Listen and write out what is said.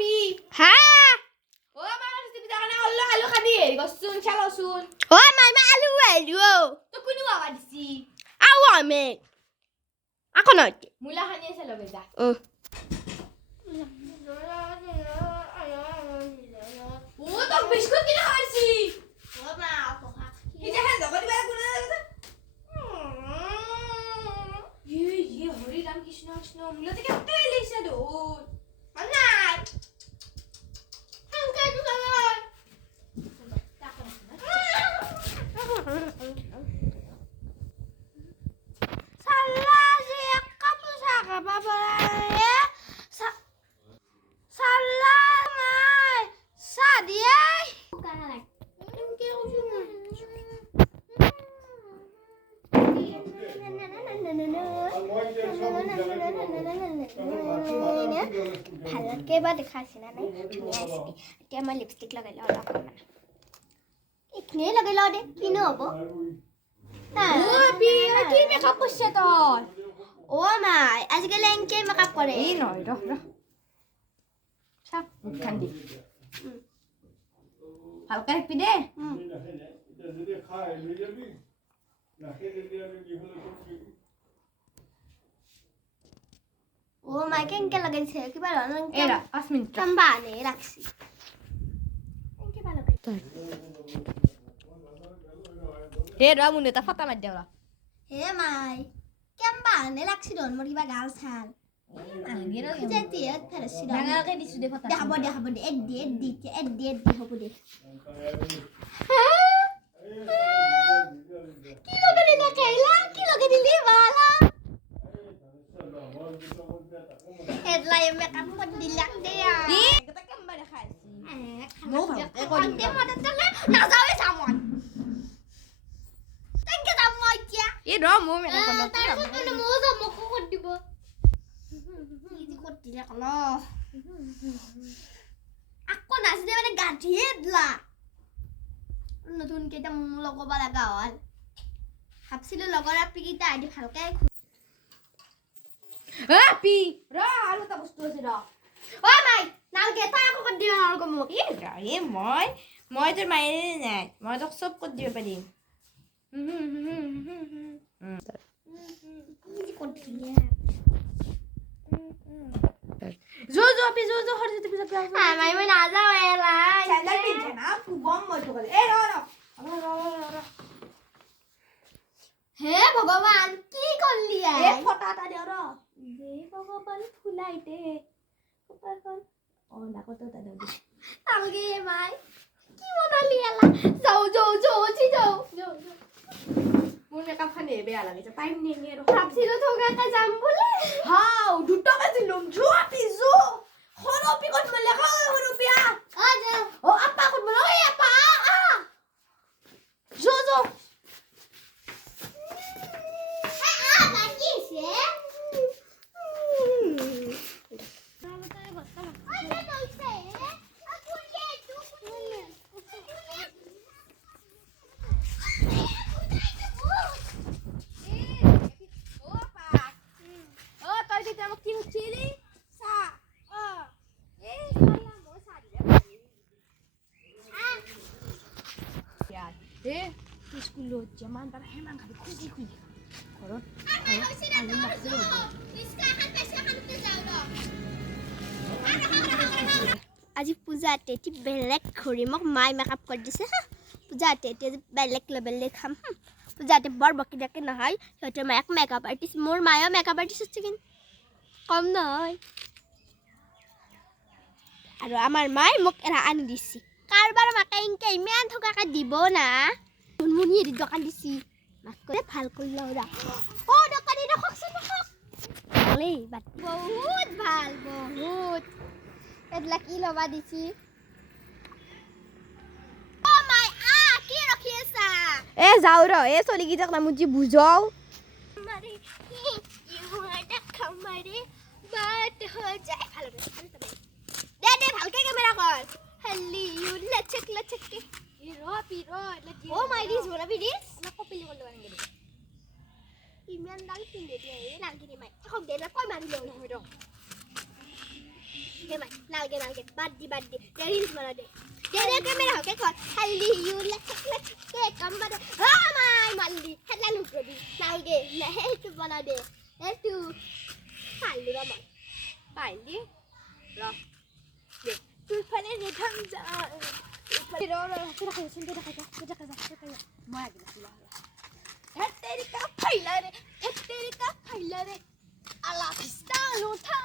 P হা ও মাই recipe জানা হলো আলু খাবি গসুন চালো শুন ও মাই মা আলু আইলো তো কোনি বাবা দিছি আও আমি এখন হইছে মুলা খানিয়ে চালো বেজা ও তো বিস্কুট কিনে খাইছি ও মা পোকা এই যে হ্যাঁ জগতি বেলা কোন ये हरि राम कृष्ण कृष्ण मुला ते कत्ते लेसे दोन अन्नाय हम काय तू काय साला जे कापू सागा बाबा ये साला माय सादिया काय इनके ভালকে বা দেখাইছে না নাই ধুনীয়া আছে এতিয়া মই লিপষ্টিক লগাই লওঁ অকণমান এইখিনি লগাই লওঁ দে কিনো হ'ব ओ पी কি মেকআপ করছে তোর ও মাই আজিকালি এনকে মেকআপ কৰে এই নয় র সাপ মুখখান দি হালকা রাখবি দে ও মাই কেনকে লাগাইছে কিবা রং এরা 5 মিনিট কাম্বানে রাখছি এনকে ভালো লাগাইছে দে র মুনে তা ফাটা মার দেওরা হে মাই কাম্বানে রাখছি দন মর কিবা গাল ছাল আগে র খুজাইতে ফেরছি দন ডাঙাকে দিছু দে ফাটা দেখাব দে এডি হব দে কি লগে দিলা কাইলা কি লগে দিলি বালা হেডলাই মেকআপ করে দিলাক দে কি এটা কেমবা দেখাইছি নো ভালো কোনতে মতে চলে না যাবে সামন তেনকে দাম মইয়া এ র মো মেকআপ করলো তার মানে মোজা মকো কর দিব ইজি কর দিলা কলো আকো নাচ দে মানে গাঠিয়ে দিলা নতুন কেটা লগবা লাগা হল ভাবছিল লগৰ আপি কিটা আইডি ভালকে এ পি র আলু তা বস্তু আছে র ও মাই নালকে তা আকো কর দিলা নালকে মোক এ রে মই তোর মাইরে নাই মই তো সব কর দিবে পারি ইজি কর দিলা जो पी जो हर जते पिजा पिया মাই মই না যাও এলা স্যান্ডেল পিনছে না তু বম মই তো এ র হে ভগবান কি করলি এ ফটাটা দে র হে ভগবান ফুলাইতে কপাল ও না কত তা দাও তালগে মাই কি বনালি এলা যাও জি যাও মোর মেকআপ খানে বেয়া লাগিছে টাইম নেই নি র ভাবছিল তোগাটা যাম বলে হাউ দুটো কাছে লম জো আপি জো হরপি কত মলে খাও হরপিয়া আ যাও ও আপা কত মলে ওই আপা জো লাগিছে স্কুল যেমান তার হেমান খালি খুঁজি ঘৰত আজি পূজাতে এটি বেলেগ ঘূৰি মোক মাই মেকআপ কৰি দিছে হা পূজাতে এতিয়া বেলেগ লেবেল খাম পূজাতে বৰ বকি ডাকে নহয় সিহঁতৰ মায়েক মেকআপ আৰ্টিষ্ট মোৰ মায়েও মেকআপ আৰ্টিষ্ট আছে কিন্তু কম নহয় আৰু আমাৰ মায়ে মোক এৰা আনি দিছে কাৰোবাৰ মাকে ইনকে ইমান থকাকে দিব না মুনমুনি এৰি দোকান দিছি মাক ক'লে ভাল কৰি লওঁ ৰা অ দোকানী দেখকচোন দেখক ভালেই বাট বহুত ভাল বহুত এইবিলাক কি ল'বা দিছি অ মাই কি ৰখি আছা এ যাও ৰ এ চলি গিটাক না মুজি বুজাও মাৰি ইহুঁটা খামাৰি বাট হৈ যায় ভাল দে ভালকে কেমেৰা কৰ হল্লি ইউ লচক ই ৰ পি ৰ ও মাই দিস বলা বি দিস না কপিলি করলো বানি দে ইমান ডাল পিন দে এই নালগিনি মাই এখন দে না কই মারি লও না হইতো হে মাই নালগে নালগে বাদ দি দে ৰিলছ বনা দে দে কেমেৰা হকে কর খালি ইউ লেক কে কামবা দে মাই মালদি হেলা নুকবি নালগে না হেতু বনা দে হেতু খালি রা মাই বাইলি র দে তুই ফালে রে থাম যা র সেটা খাই সেটা খাই মই আগে না হেতেরি কা ফাইলা রে আলা পিস্তা লোথা